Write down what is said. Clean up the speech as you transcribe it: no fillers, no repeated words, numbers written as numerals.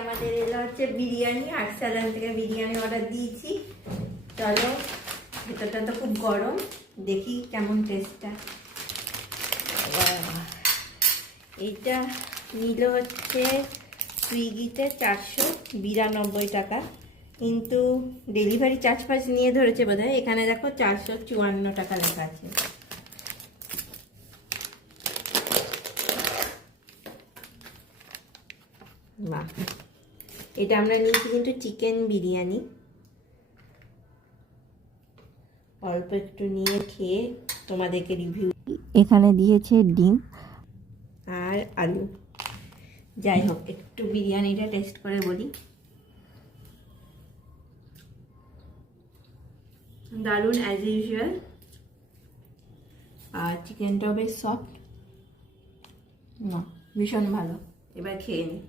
আমাদের এলো হচ্ছে বিরিয়ানি, আর্সালান থেকে বিরিয়ানি অর্ডার দিয়েছি। চলো, ভেতরটা তো খুব গরম, দেখি কেমন টেস্টটা। এইটা নিল হচ্ছে সুইগিতে 492 টাকা, কিন্তু ডেলিভারি চার্জ ফার্জ নিয়ে ধরেছে বোধহয়। এখানে দেখো 454 টাকা লেখা আছে। বাহ, এটা আমরা নিয়েছি কিন্তু চিকেন বিরিয়ানি। অল্প একটু নিয়ে খেয়ে তোমাদেরকে রিভিউ। এখানে দিয়েছে ডিম আর আলু। যাই হোক, একটু বিরিয়ানিটা টেস্ট করে বলি। দারুণ অ্যাজ ইউজুয়াল, আর চিকেনটাও বেশ সফট, না ভীষণ ভালো। এবার খেয়ে নিই।